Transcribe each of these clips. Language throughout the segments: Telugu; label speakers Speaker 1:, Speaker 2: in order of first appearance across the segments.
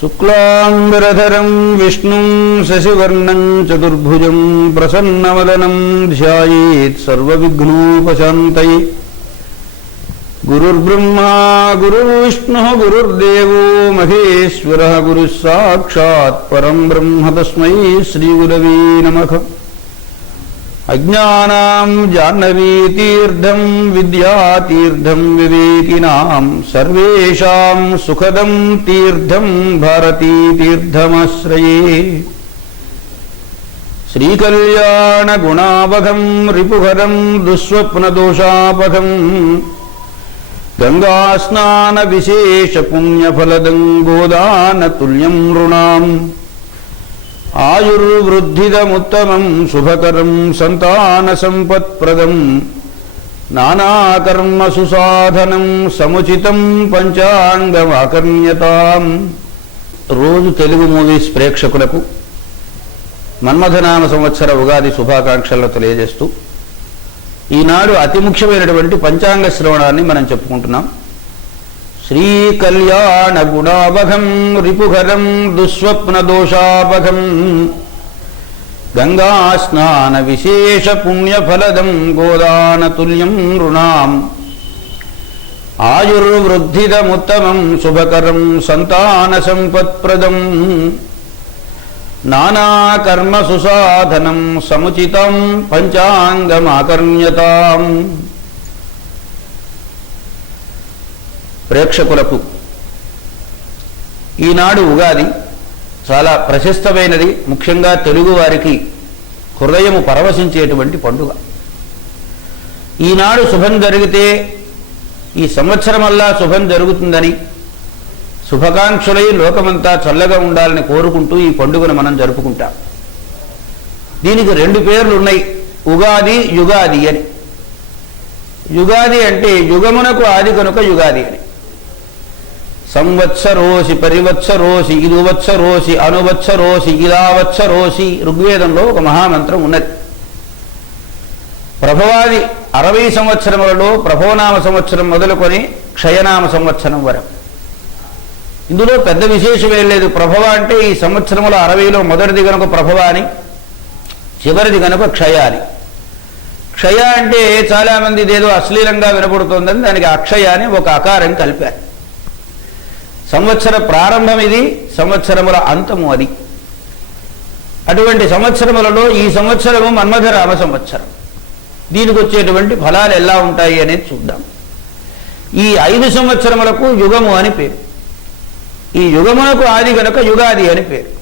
Speaker 1: శుక్లాంబరధరం విష్ణుం శశివర్ణం చతుర్భుజం ప్రసన్నవదనం ధ్యాయేత్ సర్వవిఘ్నోపశాంతయే గురుర్బ్రహ్మా గురుర్విష్ణు గురుర్దేవో మహేశ్వర గురు సాక్షాత్ పరం బ్రహ్మ తస్మై శ్రీగురవే నమః. అజ్ఞానాం జాహ్నవీతీర్థం విద్యాతీర్థం వివేకినాం సర్వేషాం సుఖదం తీర్థం భారతీతీర్థమాశ్రయే. శ్రీకళ్యాణగుణావఘం రిపుహరం దుస్వప్నదోషాపఘం గంగాస్నానవిశేషపుణ్యఫలదం గోదానతుల్యం నృణాం ఆయుర్వృద్ధిదముత్తమం శుభకరం సంతానసంపత్ప్రదం. నానాకర్మసు సాధనం సముచితం పంచాంగమాకర్ణ్యతాం. రోజు తెలుగు మూవీస్ ప్రేక్షకులకు మన్మథనామ సంవత్సర ఉగాది శుభాకాంక్షలను తెలియజేస్తూ ఈనాడు అతి ముఖ్యమైనటువంటి పంచాంగ శ్రవణాన్ని మనం చెప్పుకుంటున్నాం. श्रीकल्याणगुणावघं रिपुहरं दुःस्वप्नदोषापघं गङ्गास्नानविशेषपुण्यफलदं गोदानतुल्यं नृणाम् आयुर्वृद्धिदमुत्तमं शुभकरं सन्तानसम्पत्प्रदम् नानाकर्मसुसाधनं समुचितं पञ्चाङ्गमाकर्ण्यताम् ప్రేక్షకులకు. ఈనాడు ఉగాది చాలా ప్రశస్తమైనది ముఖ్యంగా తెలుగువారికి హృదయము పరవశించేటువంటి పండుగ. ఈనాడు శుభం జరిగితే ఈ సంవత్సరమల్లా శుభం జరుగుతుందని శుభకాంక్షలై లోకమంతా చల్లగా ఉండాలని కోరుకుంటూ ఈ పండుగను మనం జరుపుకుంటాం. దీనికి రెండు పేర్లు ఉన్నాయి ఉగాది యుగాది అని. యుగాది అంటే యుగమునకు ఆది కనుక యుగాది అని. సంవత్సరోసి పరివత్సరోసి ఇరువత్సరోసి అనువత్సరోసి ఇలావత్సరోసి ఋగ్వేదంలో ఒక మహామంత్రం ఉన్నది. ప్రభవాది అరవై సంవత్సరములలో ప్రభవనామ సంవత్సరం మొదలుకొని క్షయనామ సంవత్సరం వరకు. ఇందులో పెద్ద విశేషం ఏం లేదు. ప్రభవ అంటే ఈ సంవత్సరముల అరవైలో మొదటిది కనుక ప్రభవ అని చివరిది కనుక క్షయ అని. క్షయ అంటే చాలామంది ఇదేదో అశ్లీలంగా వినపడుతోందని దానికి అక్షయ అని ఒక అకారం కలిపారు. సంవత్సర ప్రారంభం ఇది సంవత్సరముల అంతము అది. అటువంటి సంవత్సరములలో ఈ సంవత్సరము మన్మధరామ సంవత్సరం. దీనికి వచ్చేటువంటి ఫలాలు ఎలా ఉంటాయి అనేది చూద్దాం. ఈ ఐదు సంవత్సరములకు యుగము అని పేరు. ఈ యుగమునకు ఆది గనుక యుగాది అని పేరు.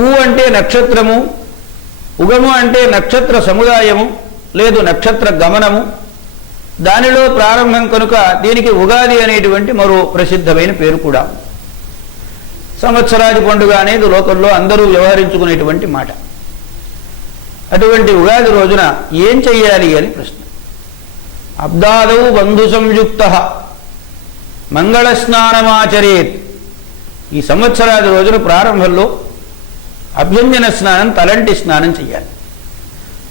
Speaker 1: ఊ అంటే నక్షత్రము ఉగము అంటే నక్షత్ర సముదాయము లేదు నక్షత్ర గమనము దానిలో ప్రారంభం కనుక దీనికి ఉగాది అనేటువంటి మరో ప్రసిద్ధమైన పేరు కూడా. సంవత్సరాది పండుగ అనేది లోకంలో అందరూ వ్యవహరించుకునేటువంటి మాట. అటువంటి ఉగాది రోజున ఏం చెయ్యాలి అని ప్రశ్న. అబ్దాదౌ బంధు సంయుక్త మంగళ స్నానమాచరేత్. ఈ సంవత్సరాది రోజున ప్రారంభంలో అభ్యంజన స్నానం తలంటి స్నానం చేయాలి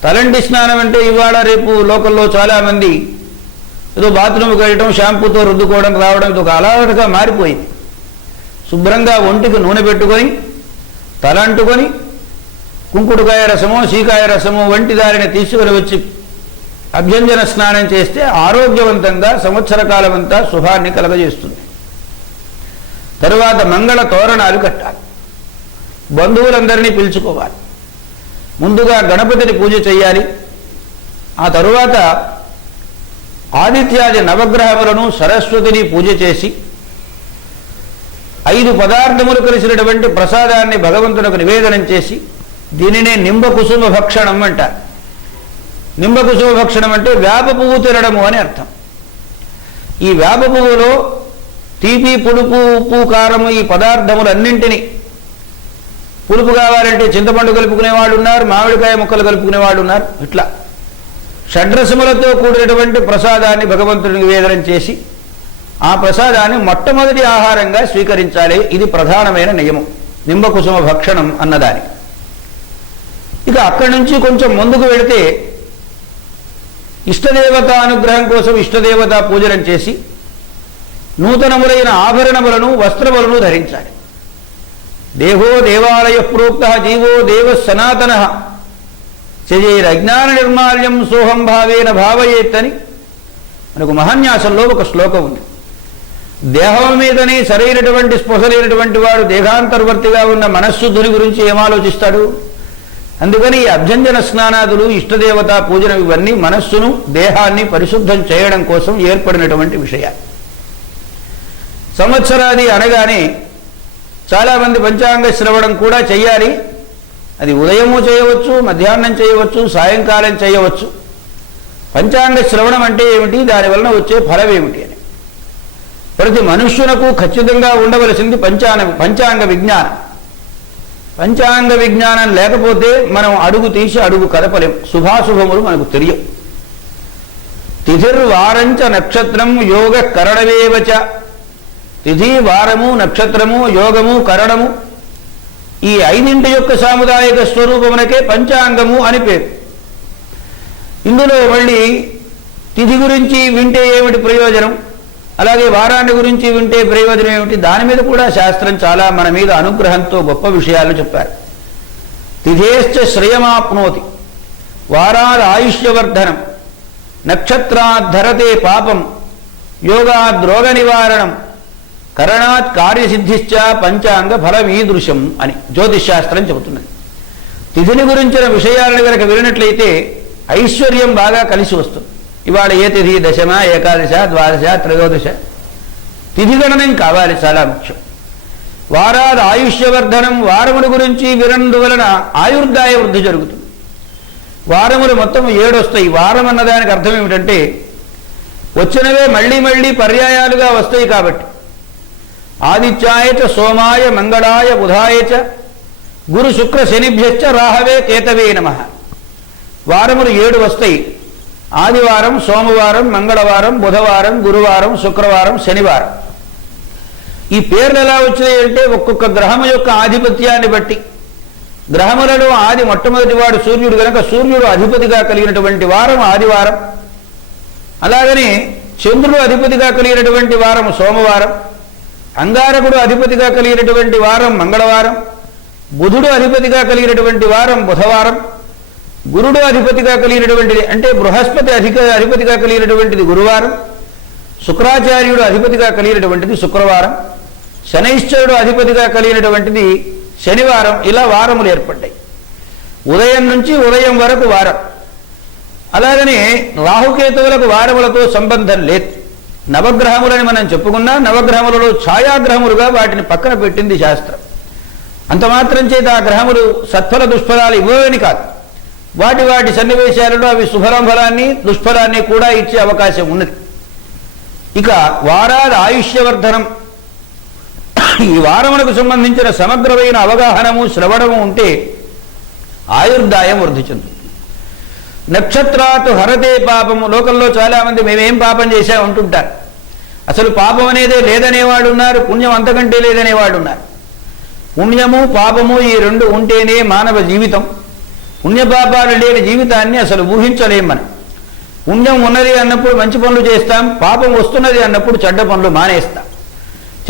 Speaker 1: తలంటి స్నానం అంటే ఇవాళ రేపు లోకల్లో చాలామంది ఏదో బాత్రూమ్కి వెళ్ళటం షాంపూతో రుద్దుకోవడం రావడం ఇది ఒక అలవాటుగా మారిపోయింది. శుభ్రంగా ఒంటికి నూనె పెట్టుకొని తల అంటుకొని కుంకుడుకాయ రసమో సీకాయ రసము వంటి దారిని తీసుకుని వచ్చి అభ్యంజన స్నానం చేస్తే ఆరోగ్యవంతంగా సంవత్సర కాలమంతా శుభాన్ని కలగజేస్తుంది. తరువాత మంగళ తోరణాలు కట్టాలి. బంధువులందరినీ పిలుచుకోవాలి. ముందుగా గణపతిని పూజ చేయాలి ఆ తరువాత ఆదిత్యాది నవగ్రహములను సరస్వతిని పూజ చేసి ఐదు పదార్థములు కలిసినటువంటి ప్రసాదాన్ని భగవంతునకు నివేదనం చేసి దీనినే నింబ కుసుమ భక్షణం అంటారు నింబ కుసుమ భక్షణం అంటే వేప పువ్వు తినడము అని అర్థం. ఈ వేప పువ్వులో తీపి పులుపు ఉప్పు కారము ఈ పదార్థములన్నింటినీ పులుపు కావాలంటే చింతపండు కలుపుకునే వాళ్ళు ఉన్నారు మామిడికాయ ముక్కలు కలుపుకునే వాళ్ళు ఉన్నారు ఇట్లా. షడ్రసములతో కూడినటువంటి ప్రసాదాన్ని భగవంతుడికి నివేదనం చేసి ఆ ప్రసాదాన్ని మొట్టమొదటి ఆహారంగా స్వీకరించాలి. ఇది ప్రధానమైన నియమం. నింబకుసుమ భక్షణం అన్నదాని. ఇక అక్కడి నుంచి కొంచెం ముందుకు వెళితే ఇష్టదేవత అనుగ్రహం కోసం ఇష్టదేవత పూజనం చేసి నూతనములైన ఆభరణములను వస్త్రములను ధరించాలి. దేహో దేవాలయ ప్రోక్త జీవో దేవ సనాతన అజ్ఞాన నిర్మాల్యం సోహం భావేన భావయేత్తని మనకు మహాన్యాసంలో ఒక శ్లోకం ఉంది. దేహం మీదనే సరైనటువంటి స్పృహ లేనటువంటి వాడు దేహాంతర్వర్తిగా ఉన్న మనస్సుద్ధుని గురించి ఏమాలోచిస్తాడు? అందుకని ఈ అభ్యంజన స్నానాదులు ఇష్టదేవత పూజన ఇవన్నీ మనస్సును దేహాన్ని పరిశుద్ధం చేయడం కోసం ఏర్పడినటువంటి విషయాలు. సంవత్సరాది అనగానే చాలామంది పంచాంగ శ్రవణం కూడా చేయాలి అది ఉదయము చేయవచ్చు మధ్యాహ్నం చేయవచ్చు సాయంకాలం చేయవచ్చు. పంచాంగ శ్రవణం అంటే ఏమిటి? దానివలన వచ్చే ఫలం ఏమిటి అని. ప్రతి మనుష్యునకు ఖచ్చితంగా ఉండవలసింది పంచాంగ పంచాంగ విజ్ఞానం. పంచాంగ విజ్ఞానం లేకపోతే మనం అడుగు తీసి అడుగు కదపలేం. శుభాశుభములు మనకు తెలియవు. తిథిర్వారంచ నక్షత్రం యోగ కరణమేవచ తిథి వారము నక్షత్రము యోగము కరణము ఈ ఐదింటి యొక్క సాముదాయక స్వరూపమునకే పంచాంగము అని పేరు. ఇందులో మళ్ళీ తిథి గురించి వింటే ఏమిటి ప్రయోజనం? అలాగే వారాన్ని గురించి వింటే ప్రయోజనం ఏమిటి? దాని మీద కూడా శాస్త్రం చాలా మన మీద అనుగ్రహంతో గొప్ప విషయాలు చెప్పారు. తిథేశ్చ శ్రేయమాప్నోతి. వారాల ఆయుష్యవర్ధనం. నక్షత్రాద్ధరతే పాపం. యోగా రోగ నివారణం కరణాత్ కార్యసిద్ధిశ్చ పంచాంగ ఫలమీదృశం అని జ్యోతిష్శాస్త్రం చెబుతున్నది. తిథిని గురించిన విషయాలను కనుక వినట్లయితే ఐశ్వర్యం బాగా కలిసి వస్తుంది. ఇవాళ ఏ తిథి? దశమ ఏకాదశ ద్వాదశ త్రయోదశ. తిథి గణనం కావాలి చాలా ముఖ్యం. వారాది ఆయుష్యవర్ధనం వారముల గురించి వినందువలన ఆయుర్దాయ వృద్ధి జరుగుతుంది. వారములు మొత్తం ఏడు వస్తాయి వారం అన్నదానికి అర్థం ఏమిటంటే వచ్చినవే మళ్ళీ మళ్ళీ పర్యాయాలుగా వస్తాయి కాబట్టి. ఆదిత్యాయ చ సోమాయ మంగళాయ బుధాయ చ గురు శుక్ర శనిభ్యశ్చ రాహవే కేతవే నమ. వారములు ఏడు వస్తాయి. ఆదివారం సోమవారం మంగళవారం బుధవారం గురువారం శుక్రవారం శనివారం. ఈ పేర్లు ఎలా వచ్చినాయి అంటే ఒక్కొక్క గ్రహం యొక్క ఆధిపత్యాన్ని బట్టి. గ్రహములలో ఆది మొట్టమొదటి వాడు సూర్యుడు కనుక సూర్యుడు అధిపతిగా కలిగినటువంటి వారం ఆదివారం. అలాగనే చంద్రుడు అధిపతిగా కలిగినటువంటి వారం సోమవారం. అంగారకుడు అధిపతిగా కలిగినటువంటి వారం మంగళవారం బుధుడు అధిపతిగా కలిగినటువంటి వారం బుధవారం గురుడు అధిపతిగా కలిగినటువంటిది అంటే బృహస్పతి అధిక అధిపతిగా కలిగినటువంటిది గురువారం శుక్రాచార్యుడు అధిపతిగా కలిగినటువంటిది శుక్రవారం శనైశ్వరుడు అధిపతిగా కలిగినటువంటిది శనివారం. ఇలా వారములు ఏర్పడ్డాయి. ఉదయం నుంచి ఉదయం వరకు వారం. అలాగనే రాహుకేతువులకు వారములతో సంబంధం లేదు. నవగ్రహములని మనం చెప్పుకున్నా నవగ్రహములలో ఛాయాగ్రహములుగా వాటిని పక్కన పెట్టింది శాస్త్రం. అంత మాత్రం చేత ఆ గ్రహములు సత్ఫల దుష్ఫలాలు ఇవ్వవని కాదు. వాటి వాటి సన్నివేశాలలో అవి శుభలం ఫలాన్ని దుష్ఫలాన్ని కూడా ఇచ్చే అవకాశం ఉన్నది. ఇక వారాల ఆయుష్యవర్ధనం. ఈ వారమునకు సంబంధించిన సమగ్రమైన అవగాహనము శ్రవణము ఉంటే ఆయుర్దాయం వృద్ధి చెందుతుంది. నక్షత్రాతు హరతే పాపము. లోకంలో చాలామంది మేమేం పాపం చేశాం అంటుంటారు. అసలు పాపం అనేదే లేదనేవాడు ఉన్నారు పుణ్యం అంతకంటే లేదనేవాడు ఉన్నారు. పుణ్యము పాపము ఈ రెండు ఉంటేనే మానవ జీవితం. పుణ్యపాపాలు లేని జీవితాన్ని అసలు ఊహించలేం మనం. పుణ్యం ఉన్నది అన్నప్పుడు మంచి పనులు చేస్తాం పాపం వస్తున్నది అన్నప్పుడు చెడ్డ పనులు మానేస్తాం.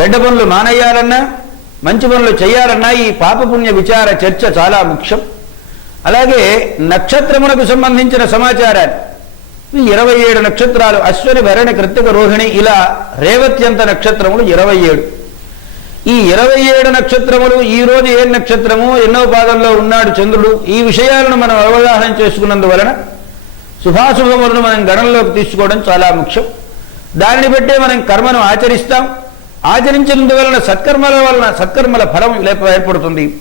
Speaker 1: చెడ్డ పనులు మానేయాలన్నా మంచి పనులు చేయాలన్నా ఈ పాపపుణ్య విచార చర్చ చాలా ముఖ్యం. అలాగే నక్షత్రమునకు సంబంధించిన సమాచారాన్ని. ఈ ఇరవై ఏడు నక్షత్రాలు అశ్వని భరణి కృత్తిక రోహిణి ఇలా రేవత్యంత నక్షత్రములు ఇరవై ఏడు. ఈ ఇరవై ఏడు నక్షత్రములు ఈ రోజు ఏ నక్షత్రము ఎన్నో పాదంలో ఉన్నాడు చంద్రుడు ఈ విషయాలను మనం అవగాహన చేసుకున్నందువలన శుభాశుభములను మనం గణంలోకి తీసుకోవడం చాలా ముఖ్యం. దానిని బట్టే మనం కర్మను ఆచరిస్తాం. ఆచరించినందువలన సత్కర్మల వలన సత్కర్మల ఫలం లేప- ఏర్పడుతుంది.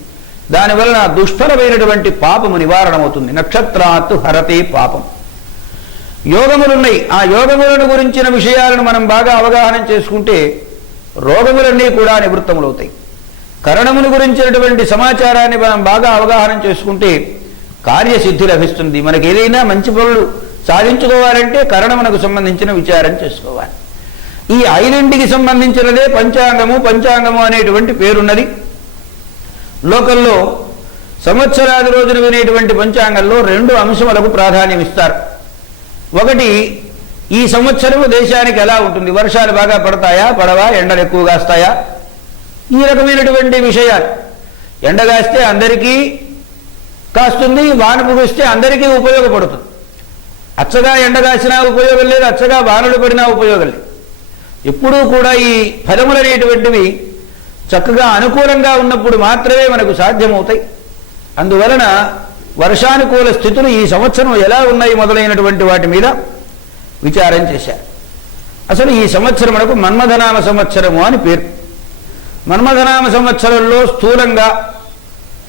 Speaker 1: దానివలన దుష్ఫలమైనటువంటి పాపము నివారణమవుతుంది. నక్షత్రాత్తు హరతే పాపం. యోగములున్నాయి. ఆ యోగములను గురించిన విషయాలను మనం బాగా అవగాహన చేసుకుంటే రోగములన్నీ కూడా నివృత్తములవుతాయి. కరణమును గురించినటువంటి సమాచారాన్ని మనం బాగా అవగాహన చేసుకుంటే కార్యసిద్ధి లభిస్తుంది. మనకి ఏదైనా మంచి పనులు సాధించుకోవాలంటే కరణమునకు సంబంధించిన విచారం చేసుకోవాలి. ఈ ఐదింటికి సంబంధించినదే పంచాంగము పంచాంగము అనేటువంటి పేరున్నది. లోకల్లో సంవత్సరాది రోజున వినేటువంటి పంచాంగంలో రెండు అంశములకు ప్రాధాన్యం ఇస్తారు. ఒకటి ఈ సంవత్సరము దేశానికి ఎలా ఉంటుంది? వర్షాలు బాగా పడతాయా? పడవా? ఎండలు ఎక్కువ కాస్తాయా? ఈ రకమైనటువంటి విషయాలు. ఎండ కాస్తే అందరికీ కాస్తుంది వాన కురిస్తే అందరికీ ఉపయోగపడుతుంది. అచ్చగా ఎండగాసినా ఉపయోగం లేదు అచ్చగా వానలు పడినా ఉపయోగం లేదు. ఎప్పుడూ కూడా ఈ ఫలములు అనేటువంటివి చక్కగా అనుకూలంగా ఉన్నప్పుడు మాత్రమే మనకు సాధ్యమవుతాయి. అందువలన వర్షానుకూల స్థితులు ఈ సంవత్సరం ఎలా ఉన్నాయి మొదలైనటువంటి వాటి మీద విచారం చేశారు. అసలు ఈ సంవత్సరం మనకు మన్మధనామ సంవత్సరము అని పేరు. మన్మధనామ సంవత్సరంలో స్థూలంగా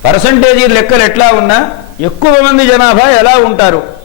Speaker 1: పర్సంటేజీ లెక్కలు ఎట్లా ఉన్నా ఎక్కువ మంది జనాభా ఎలా ఉంటారు?